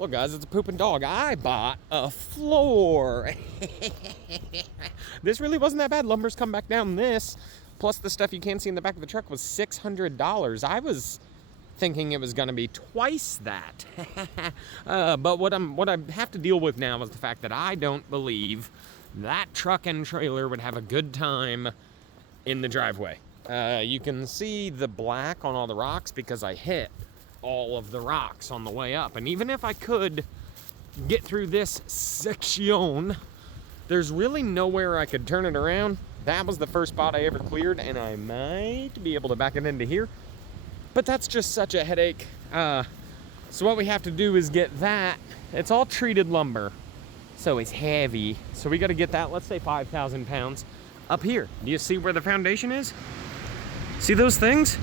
Look, guys, it's a pooping dog. I bought a floor. This really wasn't that bad. Lumber's come back down. This, plus the stuff you can't see in the back of the truck, was $600. I was thinking it was going to be twice that. But what I have to deal with now is the fact that I don't believe that truck and trailer would have a good time in the driveway. You can see the black on all the rocks because I hit all of the rocks on the way up. And even if I could get through this section, there's really nowhere I could turn it around. That was the first spot I ever cleared, and I might be able to back it into here. But that's just such a headache. So what we have to do is get that. It's all treated lumber, so it's heavy. So we got to get that, let's say 5,000 pounds, up here. Do you see where the foundation is? See those things?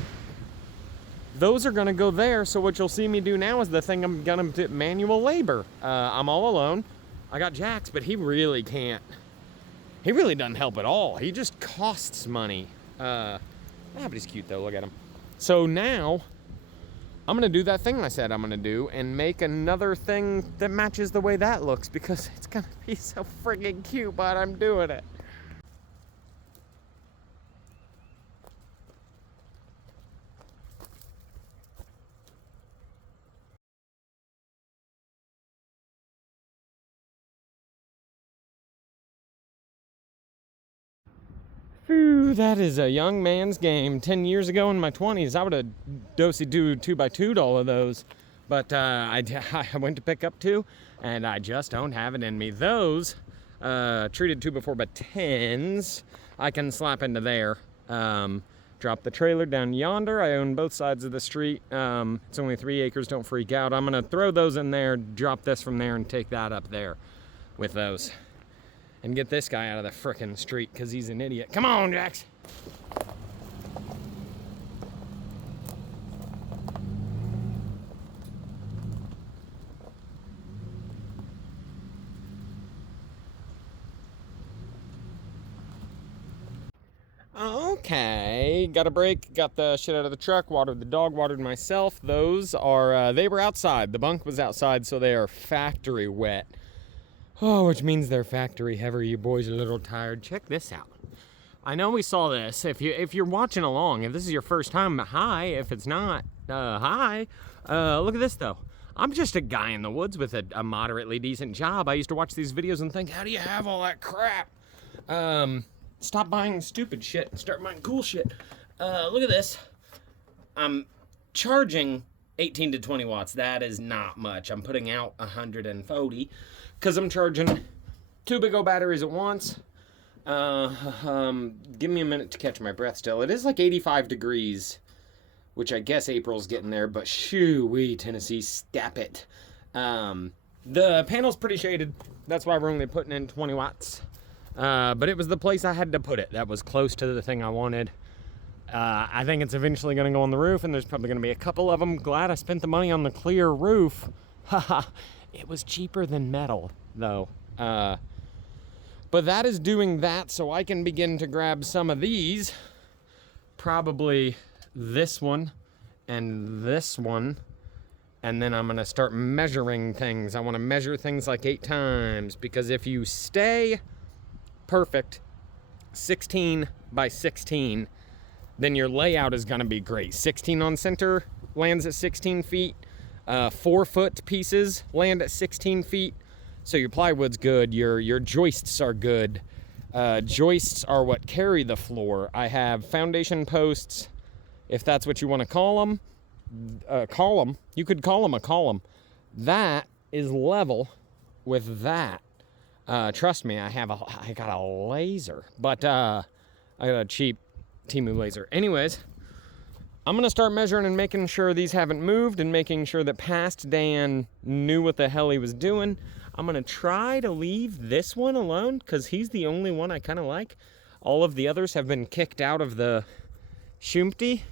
Those are gonna go there, so what you'll see me do now is the thing I'm gonna do, manual labor. I'm all alone. I got Jax, but he really can't. He really doesn't help at all. He just costs money. But he's cute though, look at him. So now, I'm gonna do that thing I said I'm gonna do and make another thing that matches the way that looks because it's gonna be so friggin' cute, but I'm doing it. Phew, that is a young man's game. 10 years ago in my 20s, I would have do 2x2'd all of those. But I went to pick up 2, and I just don't have it in me. Those, treated 2x4x10s, I can slap into there. Drop the trailer down yonder. I own both sides of the street. It's only 3 acres, don't freak out. I'm gonna throw those in there, drop this from there, and take that up there with those. And get this guy out of the frickin' street because he's an idiot. Come on, Jax. Okay, got a break, got the shit out of the truck, watered the dog, watered myself. Those are, they were outside. The bunk was outside, so they are factory wet. Oh, which means they're factory heavy. You boys are a little tired. Check this out. I know we saw this. If you're watching along, if this is your first time, hi. If it's not, hi. Look at this though. I'm just a guy in the woods with a moderately decent job. I used to watch these videos and think, how do you have all that crap? Stop buying stupid shit and start buying cool shit. Look at this. I'm charging 18 to 20 watts. That is not much. I'm putting out 140 because I'm charging 2 big old batteries at once. Give me a minute to catch my breath still. It is like 85 degrees, which I guess April's getting there, but shoo-wee, Tennessee, step it. The panel's pretty shaded. That's why we're only putting in 20 watts. But it was the place I had to put it. That was close to the thing I wanted. I think it's eventually going to go on the roof, and there's probably going to be a couple of them. Glad I spent the money on the clear roof. Haha, it was cheaper than metal, though. But that is doing that, so I can begin to grab some of these. Probably this one and this one. And then I'm going to start measuring things. I want to measure things like 8 times, because if you stay perfect 16 by 16, then your layout is going to be great. 16 on center lands at 16 feet. 4-foot pieces land at 16 feet. So your plywood's good. Your joists are good. Joists are what carry the floor. I have foundation posts, if that's what you want to call them. Column. You could call them a column. That is level with that. Trust me, I got a laser, but I got a cheap Temu laser. Anyways, I'm gonna start measuring and making sure these haven't moved and making sure that past Dan knew what the hell he was doing. I'm gonna try to leave this one alone because he's the only one I kind of like. All of the others have been kicked out of the Shumpty.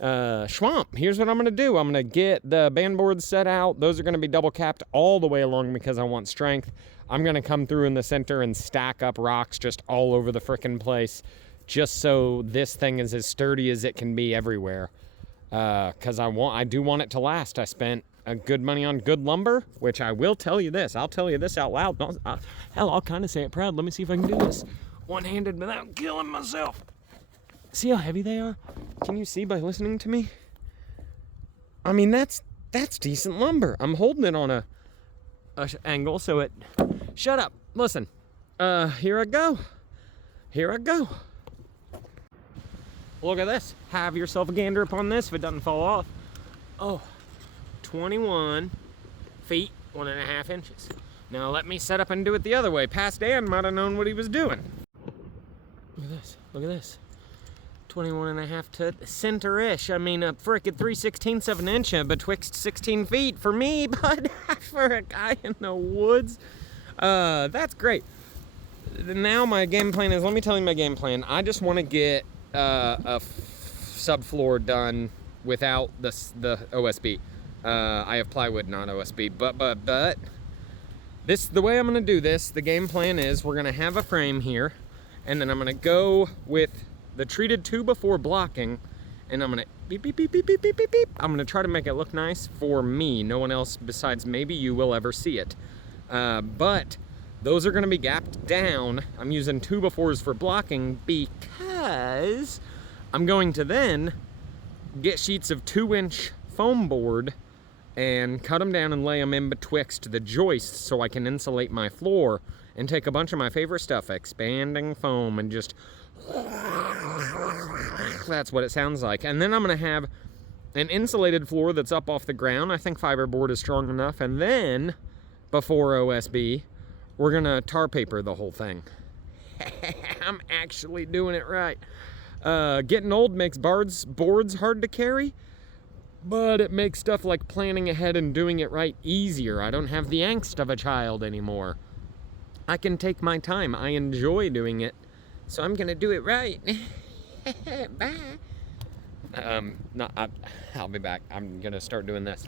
Schwamp. Here's what I'm gonna do. I'm gonna get the band boards set out. Those are gonna be double capped all the way along because I want strength. I'm gonna come through in the center and stack up rocks just all over the frickin' place, just so this thing is as sturdy as it can be everywhere. Because I do want it to last. I spent good money on good lumber, which I will tell you this. I'll tell you this out loud. Hell, I'll kind of say it proud. Let me see if I can do this one-handed without killing myself. See how heavy they are? Can you see by listening to me? I mean, that's decent lumber. I'm holding it on a angle so it... Shut up. Listen. Here I go. Here I go. Look at this. Have yourself a gander upon this if it doesn't fall off. Oh, 21 feet, 1.5 inches. Now let me set up and do it the other way. Past Dan might have known what he was doing. Look at this. Look at this. 21.5 to center-ish. I mean, a frickin' 3/16 of an inch betwixt 16 feet for me, but for a guy in the woods, that's great. Now my game plan is, let me tell you my game plan. I just want to get a subfloor done without the OSB. I have plywood, not OSB, but this, the way I'm going to do this, the game plan is we're going to have a frame here, and then I'm going to go with the treated 2x4 blocking, and I'm going to beep, beep, beep, beep, beep, beep, beep, beep. I'm going to try to make it look nice for me. No one else besides maybe you will ever see it. But those are going to be gapped down. I'm using 2x4s for blocking because I'm going to then get sheets of 2-inch foam board and cut them down and lay them in betwixt the joists so I can insulate my floor and take a bunch of my favorite stuff, expanding foam, and just... That's what it sounds like. And then I'm going to have an insulated floor that's up off the ground. I think fiberboard is strong enough. And then, before OSB, we're going to tar paper the whole thing. I'm actually doing it right. Getting old makes boards hard to carry, but it makes stuff like planning ahead and doing it right easier. I don't have the angst of a child anymore. I can take my time. I enjoy doing it, so I'm going to do it right. Bye. I'll be back. I'm going to start doing this.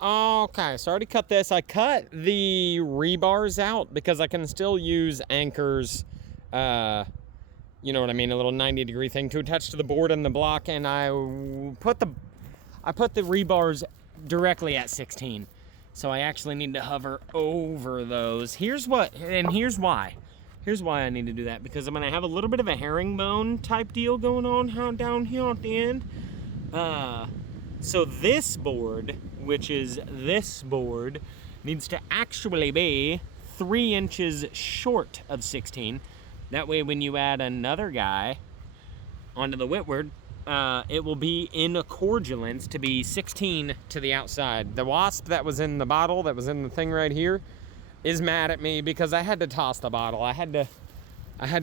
Okay, so I already cut this. I cut the rebars out because I can still use anchors, you know what I mean, a little 90-degree thing to attach to the board and the block, and I put the rebars directly at 16. So I actually need to hover over those. Here's why. Here's why I need to do that, because I'm gonna have a little bit of a herringbone type deal going on down here at the end. So this board, which is this board, needs to actually be 3 inches short of 16. That way when you add another guy onto the Whitward, it will be in accordulance to be 16 to the outside. The wasp that was in the bottle, that was in the thing right here, is mad at me because I had to toss the bottle. I had to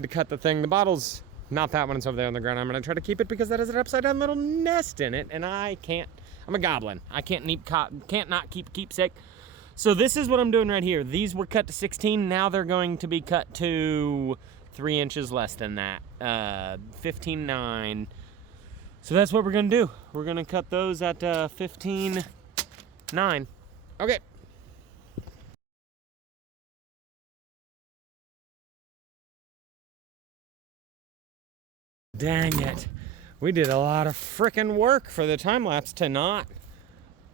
cut the thing. The bottle's not that one, it's over there on the ground. I'm gonna try to keep it because that has an upside down little nest in it, and I can't. I'm a goblin. I can't not keep keepsake. So this is what I'm doing right here. These were cut to 16. Now they're going to be cut to 3 inches less than that. 15.9. So that's what we're gonna do. We're gonna cut those at 15.9. Okay. Dang it. We did a lot of frickin' work for the time lapse to not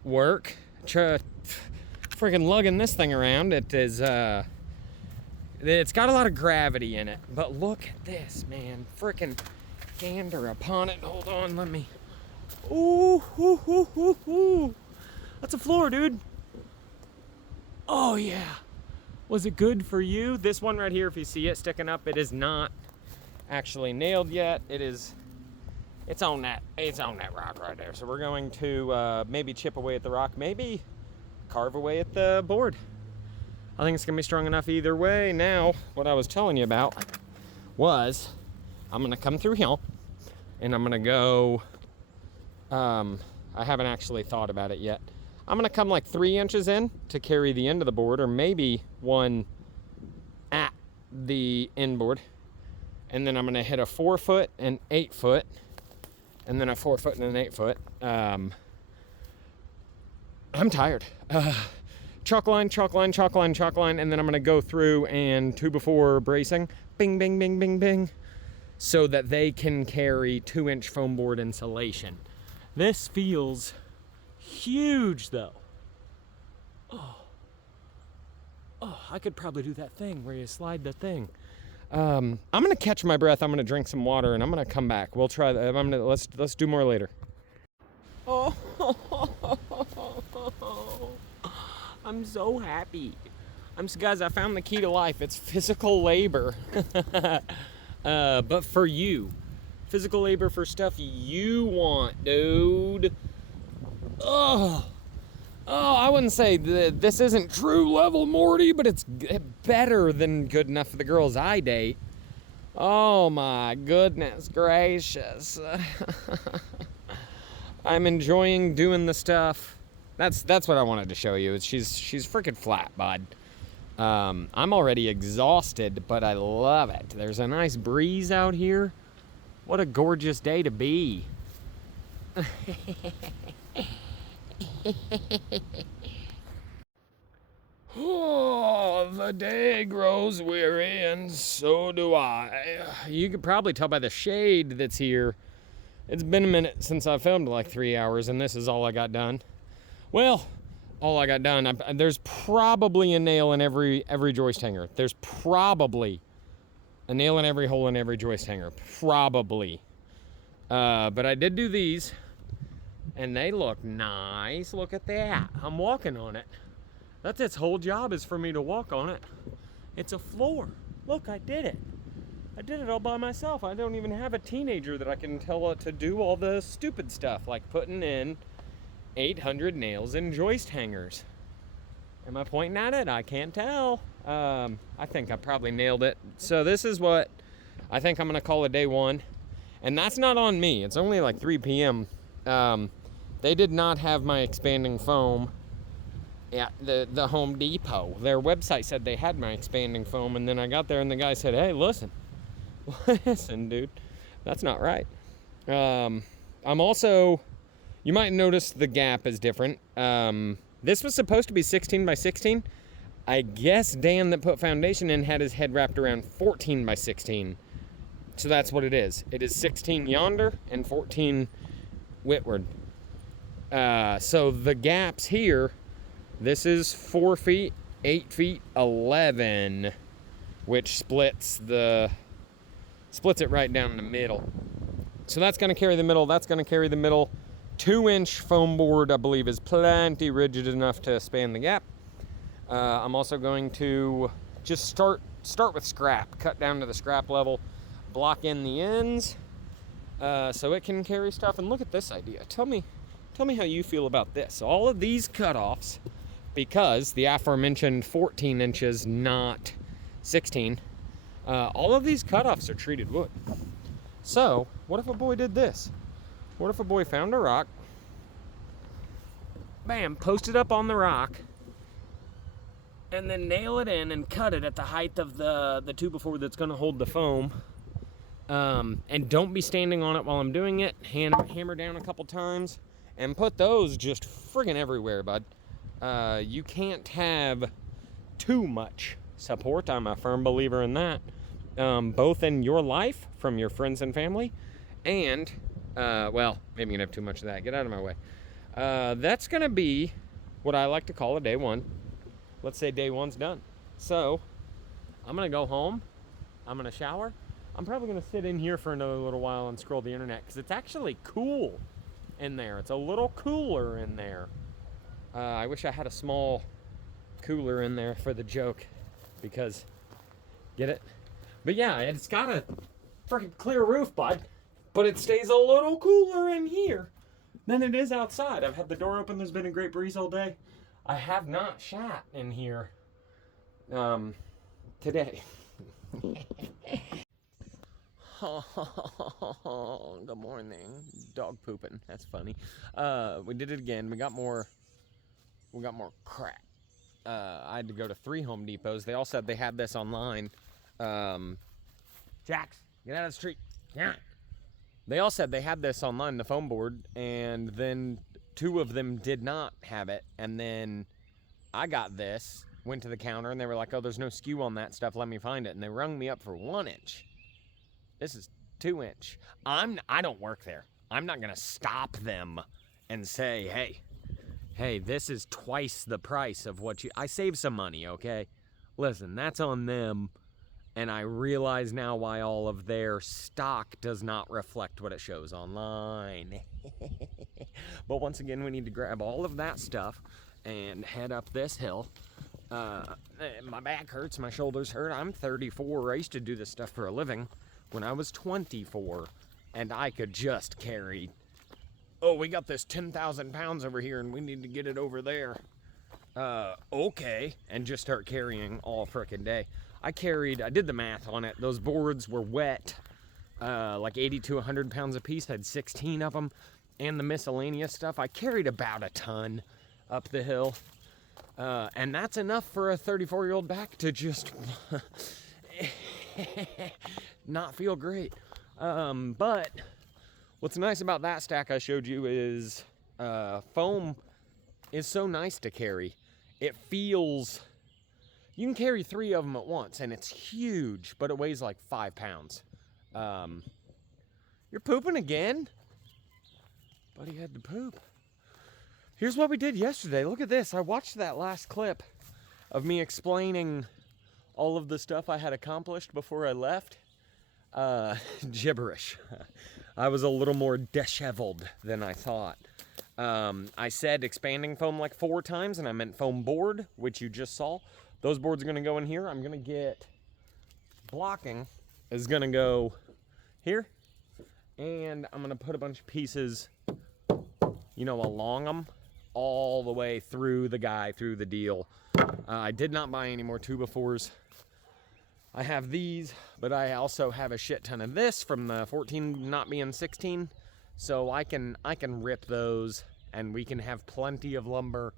work. Frickin' lugging this thing around. It is, it's got a lot of gravity in it. But look at this, man. Frickin' gander upon it. Hold on, let me. Ooh, ooh, ooh, ooh, ooh. That's a floor, dude. Oh, yeah. Was it good for you? This one right here, if you see it sticking up, it is not actually nailed yet. It's on that rock right there. So we're going to maybe chip away at the rock, maybe carve away at the board. I think it's gonna be strong enough either way. Now, what I was telling you about was I'm gonna come through here and I'm gonna go, I haven't actually thought about it yet. I'm gonna come like 3 inches in to carry the end of the board, or maybe one at the end board. And then I'm gonna hit a 4 foot and 8 foot, and then a 4 foot and an 8 foot. I'm tired. Chalk line, chalk line, chalk line, chalk line, and then I'm gonna go through and 2x4 bracing, bing, bing, bing, bing, bing, so that they can carry 2-inch foam board insulation. This feels Huge, though. Oh, I could probably do that thing where you slide the thing. I'm gonna catch my breath. I'm gonna drink some water, and I'm gonna come back. We'll try that. Let's do more later. Oh, I'm so happy. Guys, I found the key to life. It's physical labor. But for you. Physical labor for stuff you want, dude. Oh, I wouldn't say that this isn't true level Morty, but it's better than good enough for the girls I date. Oh my goodness gracious. I'm enjoying doing the stuff. That's what I wanted to show you. She's freaking flat, bud. I'm already exhausted, but I love it. There's a nice breeze out here. What a gorgeous day to be. Oh, the day grows weary, and so do I. You could probably tell by the shade that's here. It's been a minute since I filmed like 3 hours, and this is all I got done. Well, all I got done. There's probably a nail in every joist hanger. There's probably a nail in every hole in every joist hanger. Probably. But I did do these, and they look nice. Look at that. I'm walking on it. That's its whole job, is for me to walk on it. It's a floor. Look, I did it. I did it all by myself. I don't even have a teenager that I can tell to do all the stupid stuff, like putting in 800 nails in joist hangers. Am I pointing at it? I can't tell. I think I probably nailed it. So this is what I think I'm gonna call a day one. And that's not on me. It's only like 3 p.m. They did not have my expanding foam at the Home Depot. Their website said they had my expanding foam, and then I got there and the guy said, hey, listen, dude, that's not right. I'm also, you might notice the gap is different. This was supposed to be 16 by 16. I guess Dan that put foundation in had his head wrapped around 14 by 16. So that's what it is. It is 16 yonder and 14 witward. So the gaps here, this is 4 feet, 8 feet, 11, which splits it right down the middle. So that's going to carry the middle. That's going to carry the middle. 2-inch foam board, I believe, is plenty rigid enough to span the gap. I'm also going to just start with scrap, cut down to the scrap level, block in the ends, so it can carry stuff. And look at this idea. Tell me how you feel about this. All of these cutoffs, because the aforementioned 14 inches, not 16, all of these cutoffs are treated wood. So what if a boy did this? What if a boy found a rock, bam, post it up on the rock, and then nail it in and cut it at the height of the 2x4 that's going to hold the foam. And don't be standing on it while I'm doing it. Hammer down a couple times and put those just friggin' everywhere, bud. You can't have too much support. I'm a firm believer in that. Both in your life, from your friends and family, and, well, maybe you can have too much of that. Get out of my way. That's going to be what I like to call a day one. Let's say day one's done. So I'm going to go home. I'm going to shower. I'm probably going to sit in here for another little while and scroll the internet, because it's actually cool in there. It's a little cooler in there. I wish I had a small cooler in there for the joke, because, get it? But yeah, it's got a freaking clear roof, bud. But it stays a little cooler in here than it is outside. I've had the door open. There's been a great breeze all day. I have not shat in here today. Oh, good morning. Dog pooping. That's funny. We did it again. We got more crap. I had to go to 3 Home Depots. They all said they had this online. Jax, get out of the street. Yeah. They all said they had this online, the foam board, and then 2 of them did not have it. And then I got this, went to the counter, and they were like, oh, there's no SKU on that stuff. Let me find it. And they rung me up for 1 inch. This is 2 inch. I don't work there. I'm not going to stop them and say, hey, Hey, this is twice the price of what I saved some money, okay? Listen, that's on them. And I realize now why all of their stock does not reflect what it shows online. But once again, we need to grab all of that stuff and head up this hill. My back hurts, my shoulders hurt. I'm 34. I used to do this stuff for a living when I was 24. And I could just carry, oh, we got this 10,000 pounds over here and we need to get it over there. Okay. And just start carrying all frickin' day. I did the math on it. Those boards were wet, like 80 to 100 pounds a piece. I had 16 of them. And the miscellaneous stuff, I carried about a ton up the hill. And that's enough for a 34-year-old back to just not feel great. But what's nice about that stack I showed you is foam is so nice to carry. It feels... You can carry 3 of them at once, and it's huge, but it weighs like 5 pounds. You're pooping again? Buddy had to poop. Here's what we did yesterday. Look at this. I watched that last clip of me explaining all of the stuff I had accomplished before I left. Gibberish. I was a little more disheveled than I thought. I said expanding foam like 4 times, and I meant foam board, which you just saw. Those boards are going to go in here. I'm going to get blocking is going to go here. And I'm going to put a bunch of pieces, you know, along them all the way through the deal. I did not buy any more 2x4s. I have these, but I also have a shit ton of this from the 14 not being 16. So I can rip those, and we can have plenty of lumber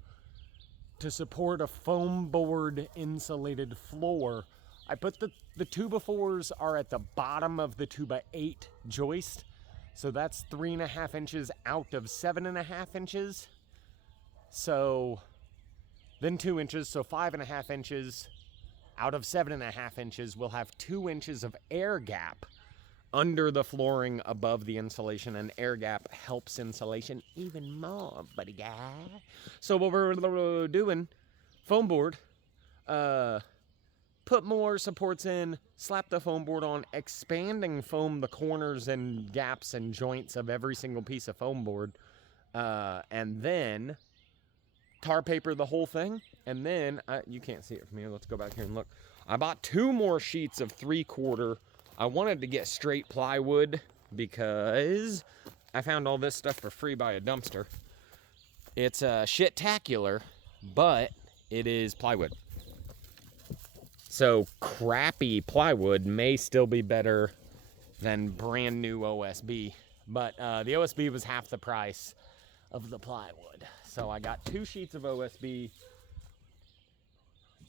to support a foam board insulated floor. I put the 2x4s are at the bottom of the 2x8 joist. So that's 3.5 inches out of 7.5 inches. So then 2 inches, so 5.5 inches out of 7.5 inches. We'll have 2 inches of air gap under the flooring above the insulation, and air gap helps insulation even more, buddy guy. So what we're doing, foam board, put more supports in, slap the foam board on, expanding foam the corners and gaps and joints of every single piece of foam board, and then tar paper the whole thing, and then, you can't see it from here, let's go back here and look. I bought 2 more sheets of 3/4. I wanted to get straight plywood because I found all this stuff for free by a dumpster. It's shit-tacular, but it is plywood. So crappy plywood may still be better than brand new OSB, but the OSB was half the price of the plywood. So I got 2 sheets of OSB,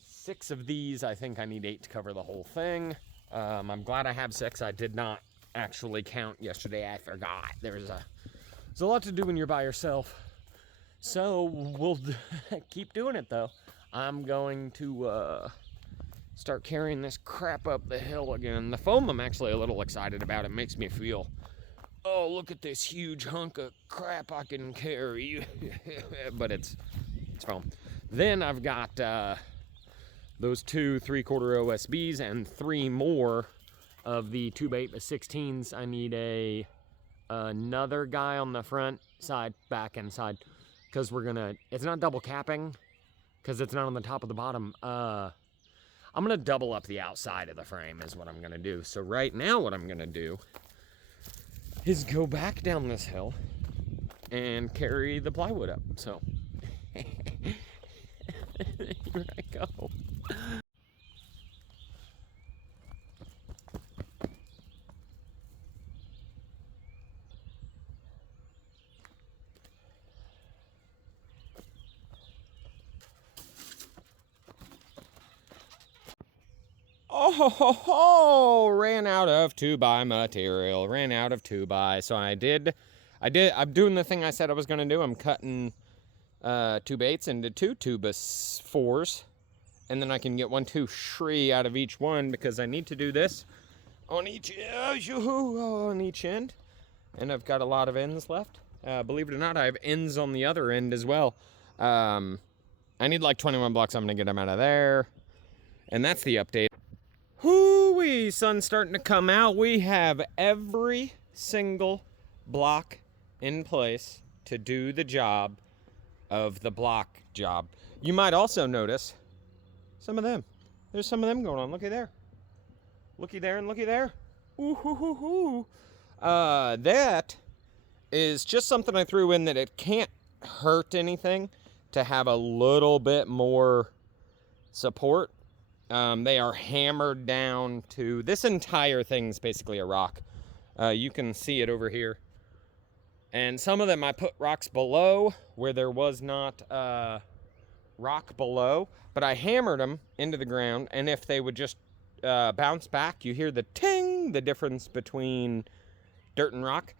6 of these. I think I need 8 to cover the whole thing. I'm glad I have 6. I did not actually count yesterday. I forgot. There's a lot to do when you're by yourself. So we'll keep doing it, though. I'm going to start carrying this crap up the hill again. The foam I'm actually a little excited about. It makes me feel, oh, look at this huge hunk of crap I can carry. But it's foam. Then I've got those 2 3/4 OSBs and 3 more of the 2x8 16s. I need another guy on the front side, back and side, because it's not double capping, because it's not on the top of the bottom. I'm gonna double up the outside of the frame is what I'm gonna do. So right now what I'm gonna do is go back down this hill and carry the plywood up. So here I go. Oh, ran out of 2x material, ran out of 2x. So I'm doing the thing I said I was going to do. I'm cutting 2x8s into 2 2x4s. And then I can get 1 2 3 out of each one, because I need to do this on each end. And I've got a lot of ends left. Believe it or not, I have ends on the other end as well. I need like 21 blocks. I'm going to get them out of there. And that's the update. Hoo-wee, sun's starting to come out. We have every single block in place to do the job of the block job. You might also notice some of them. There's some of them going on. Looky there. Looky there and looky there. Ooh, hoo, hoo, hoo. That is just something I threw in that it can't hurt anything to have a little bit more support. They are hammered down to, this entire thing's basically a rock. You can see it over here. And some of them I put rocks below where there was not rock below, but I hammered them into the ground, and if they would just bounce back, you hear the ting, the difference between dirt and rock,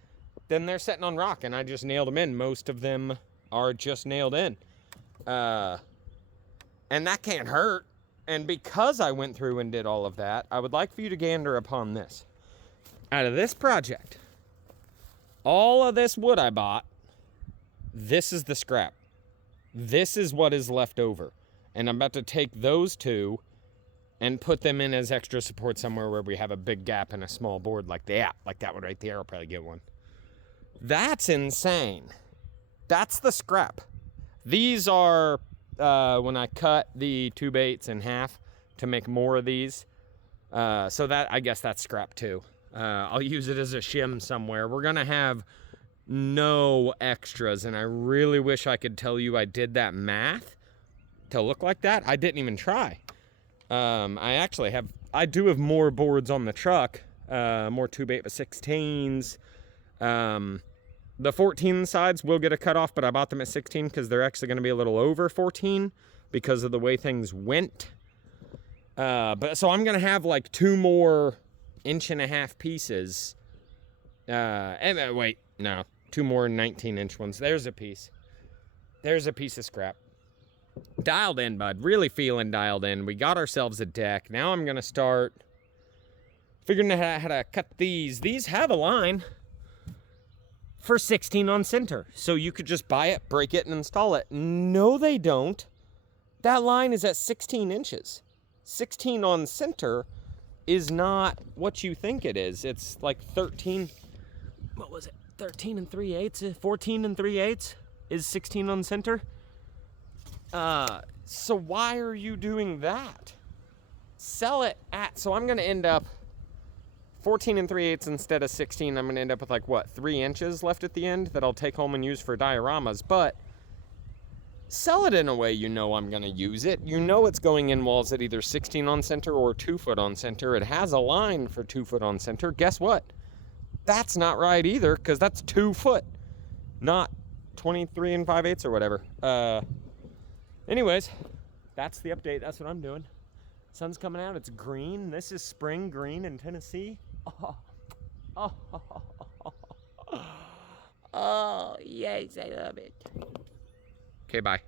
then they're sitting on rock, and I just nailed them in. Most of them are just nailed in. And that can't hurt. And because I went through and did all of that, I would like for you to gander upon this. Out of this project, all of this wood I bought, this is the scrap. This is what is left over. And I'm about to take those two and put them in as extra support somewhere where we have a big gap and a small board like that. Like that one right there. I'll probably get one. That's insane. That's the scrap. These are when I cut the 2x8s in half to make more of these. So that, I guess that's scrap too. I'll use it as a shim somewhere. We're going to have no extras, and I really wish I could tell you I did that math to look like that. I didn't even try. I do have more boards on the truck, more 2x8 16s. The 14 sides will get a cutoff, but I bought them at 16 because they're actually going to be a little over 14 because of the way things went. But so I'm going to have like 2 more 1.5-inch pieces. Wait, no, 2 more 19-inch ones. There's a piece. There's a piece of scrap. Dialed in, bud. Really feeling dialed in. We got ourselves a deck. Now I'm going to start figuring out how to cut these. These have a line for 16 on center. So you could just buy it, break it, and install it. No, they don't. That line is at 16 inches. 16 on center is not what you think it is. It's like 13. What was it? 13 3/8? 14 3/8 is 16 on center. So why are you doing that? Sell it at, so I'm going to end up 14 3/8 instead of 16. I'm going to end up with like, what, 3 inches left at the end that I'll take home and use for dioramas. But sell it in a way you know I'm going to use it. You know it's going in walls at either 16 on center or 2 foot on center. It has a line for 2 foot on center. Guess what? That's not right either, because that's 2 foot, not 23 5/8 or whatever. Anyways, that's the update. That's what I'm doing. Sun's coming out. It's green. This is spring green in Tennessee. Oh, yes, I love it. Okay, bye.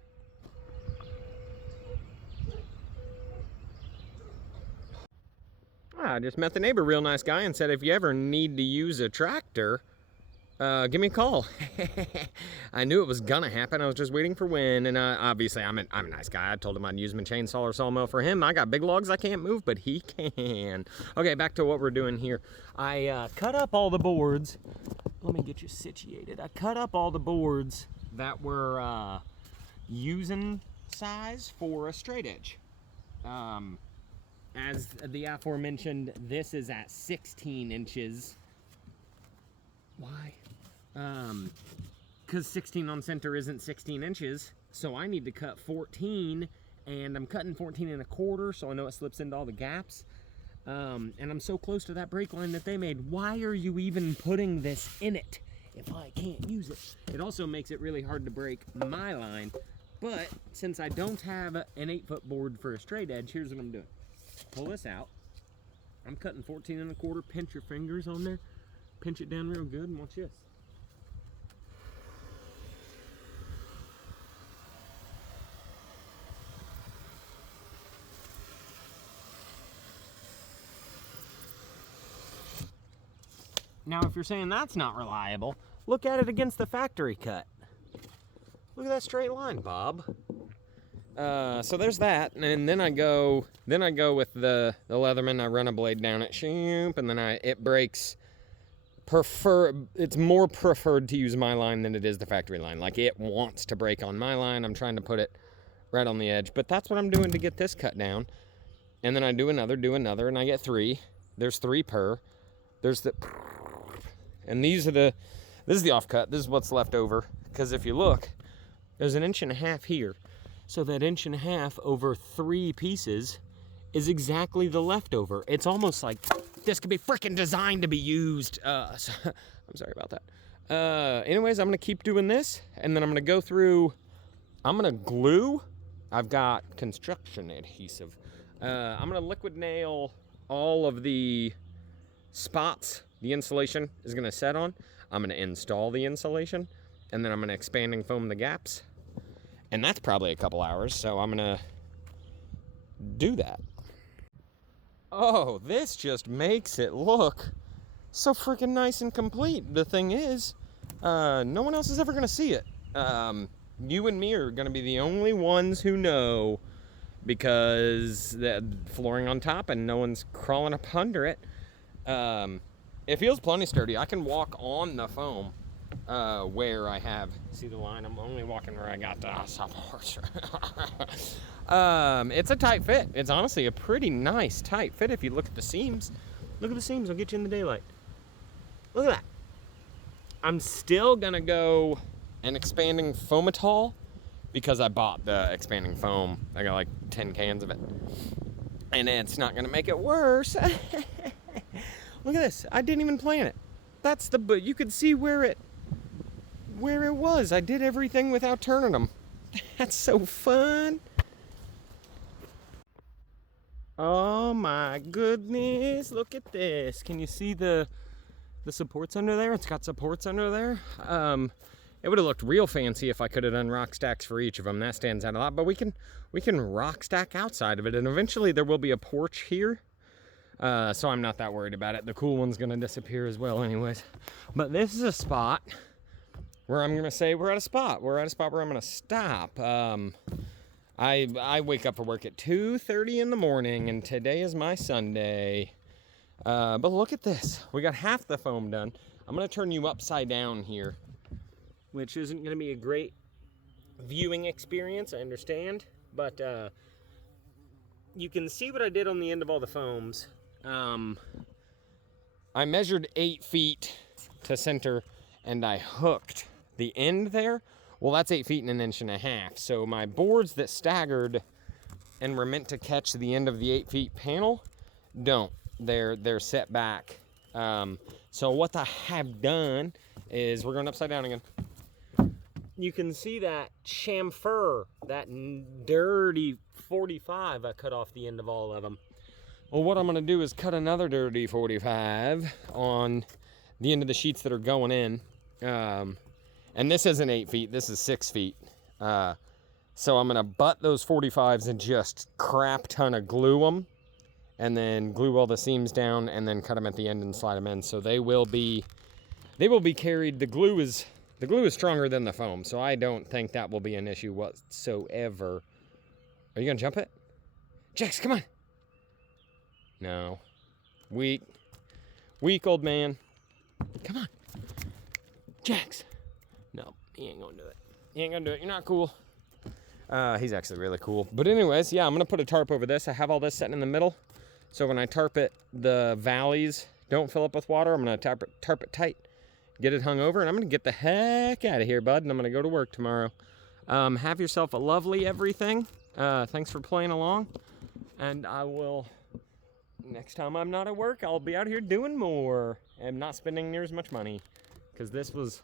I just met the neighbor, real nice guy, and said if you ever need to use a tractor, give me a call. I knew it was gonna happen. I was just waiting for when, and obviously I'm a nice guy. I told him I'd use my chainsaw or sawmill for him. I got big logs I can't move, but he can. Okay, back to what we're doing here. I cut up all the boards. Let me get you situated. I cut up all the boards that were using size for a straight edge. As the aforementioned, this is at 16 inches. Why? Because 16 on center isn't 16 inches, so I need to cut 14, and I'm cutting 14 1/4, so I know it slips into all the gaps. And I'm so close to that brake line that they made. Why are you even putting this in it if I can't use it? It also makes it really hard to break my line, but since I don't have an 8-foot board for a straight edge, here's what I'm doing. Pull this out. I'm cutting 14 1/4, pinch your fingers on there. Pinch it down real good and watch this. Now, if you're saying that's not reliable, look at it against the factory cut. Look at that straight line, Bob. So there's that, and then I go with the Leatherman. I run a blade down it, shoop, and then it breaks. It's more preferred to use my line than it is the factory line. Like, it wants to break on my line. I'm trying to put it right on the edge, but that's what I'm doing to get this cut down. And then I do another, and I get 3. There's 3 per. There's the, and this is the offcut. This is what's left over, because if you look, there's 1.5 inches here. So that 1.5 inches over 3 pieces is exactly the leftover. It's almost like this could be freaking designed to be used. I'm sorry about that. Anyways, I'm gonna keep doing this, and then I'm gonna go through, I'm gonna glue. I've got construction adhesive. I'm gonna liquid nail all of the spots the insulation is gonna set on. I'm gonna install the insulation, and then I'm gonna expanding foam the gaps. And that's probably a couple hours, so I'm gonna do that. Oh, this just makes it look so freaking nice and complete. The thing is, no one else is ever gonna see it. You and me are gonna be the only ones who know, because the flooring on top and no one's crawling up under it. It feels plenty sturdy. I can walk on the foam. Where I have, see the line? I'm only walking where I got the support. It's a tight fit. It's honestly a pretty nice tight fit if you look at the seams. Look at the seams, I'll get you in the daylight. Look at that. I'm still gonna go an expanding foamatol, because I bought the expanding foam. I got like 10 cans of it. And it's not gonna make it worse. Look at this, I didn't even plan it. That's but you could see where it was. I did everything without turning them. That's so fun. Oh my goodness, look at this. Can you see the supports under there? It's got supports under there. It would have looked real fancy if I could have done rock stacks for each of them. That stands out a lot, but we can rock stack outside of it, and eventually there will be a porch here. So I'm not that worried about it. The cool one's gonna disappear as well anyways. But this is a spot where I'm gonna say we're at a spot where I'm gonna stop. I wake up for work at 2:30 in the morning, and today is my Sunday. But look at this. We got half the foam done. I'm gonna turn you upside down here, which isn't gonna be a great viewing experience, I understand. But you can see what I did on the end of all the foams. I measured 8 feet to center, and I hooked the end there. Well, that's 8 feet and 1.5 inches. So my boards that staggered and were meant to catch the end of the 8 feet panel don't. They're set back. So what I have done is, we're going upside down again. You can see that chamfer, that dirty 45 I cut off the end of all of them. Well, what I'm going to do is cut another dirty 45 on the end of the sheets that are going in. And this isn't 8 feet, this is 6 feet. So I'm going to butt those 45s and just crap ton of glue them, and then glue all the seams down, and then cut them at the end and slide them in. So they will be carried. The glue is stronger than the foam, so I don't think that will be an issue whatsoever. Are you gonna jump it? Jax, come on. No. Weak, old man. Come on. Jax. No, he ain't gonna do it. You're not cool. He's actually really cool. But anyways, yeah, I'm gonna put a tarp over this. I have all this sitting in the middle, so when I tarp it, the valleys don't fill up with water. I'm gonna tarp it tight, get it hung over, and I'm gonna get the heck out of here, bud, and I'm gonna go to work tomorrow. Have yourself a lovely everything. Thanks for playing along, and I will, next time I'm not at work, I'll be out here doing more and not spending near as much money, because this was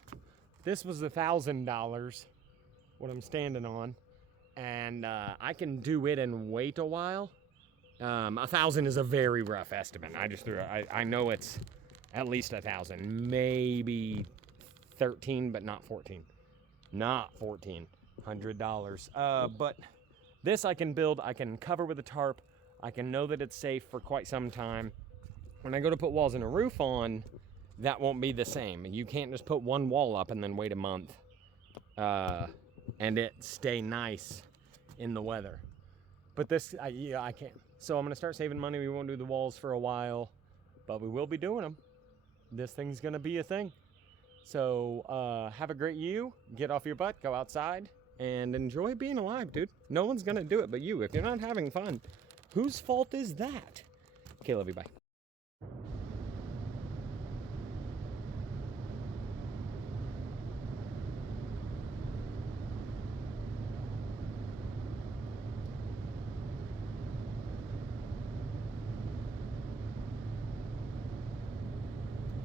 $1,000 what I'm standing on, and I can do it and wait a while. 1,000 is a very rough estimate. I just threw it. I know it's at least 1,000, maybe 13, but not 14. Not 14. $100. But this I can build. I can cover with a tarp. I can know that it's safe for quite some time. When I go to put walls and a roof on, that won't be the same. You can't just put one wall up and then wait a month. and it stay nice in the weather. But this, yeah, I can't. So I'm gonna start saving money. We won't do the walls for a while, but we will be doing them. This thing's gonna be a thing. So have a great you. Get off your butt, go outside, and enjoy being alive, dude. No one's gonna do it but you. If you're not having fun, whose fault is that? Okay, love you, bye.